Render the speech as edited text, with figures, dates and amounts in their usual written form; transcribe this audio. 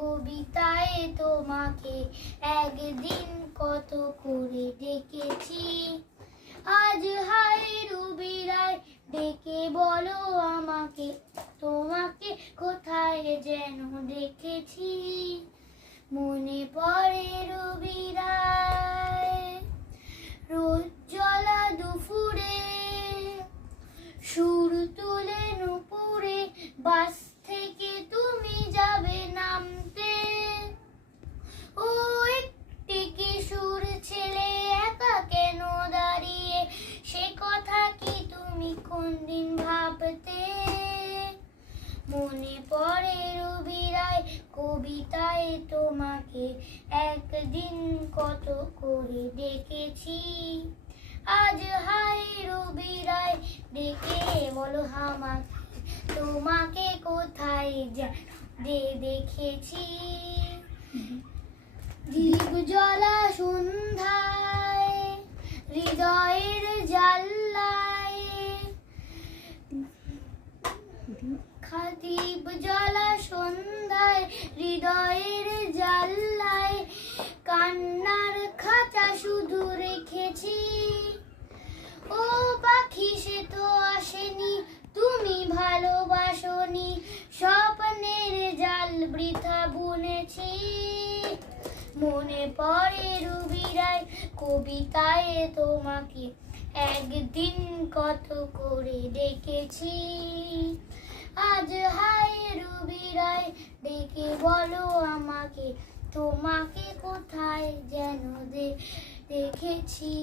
কবিতায় তোমাকে একদিন কত করে ডেকেছি। আজ হায় রুবি রায় ডেকে বলো আমাকে, তোমাকে কোথায় যেন দেখেছি। মনে পড়ে রুবি রায় রোজ জ্বলা দুপুরে, সুর তুলে নুপুরে বাস থেকে তুমি যাবে নামতে। ও একটি কিশোর ছেলে একা কেন দাঁড়িয়ে, সে কথা কি তুমি কোনদিন ভাবতে। মনে পড়ে রুবি রায় কবিতায় তোমাকে একদিন কত করে ডেকেছি। আজ হায় রুবি রায় ডেকে বলো আমাকে, তোমাকে কোথায় দেখেছি। দীপ জ্বলা সন্ধ্যায় হৃদয়ের জানলায়, দীপ জ্বলা সন্ধ্যায় হৃদয়ের জানলায় কান্নার খাঁচা শুধু রেখেছি। ও পাখি সে তো আসেনি, তুমি ভালোবাসনি, স্বপ্নের জাল বৃথা বুনেছি। মনে পড়ে রুবি রায় কবিতায় তোমাকে একদিন কত করে ডেকেছি। আজ হায় রুবি রায় ডেকে বলো আমাকে, তোমাকে কোথায় যেন দেখেছি।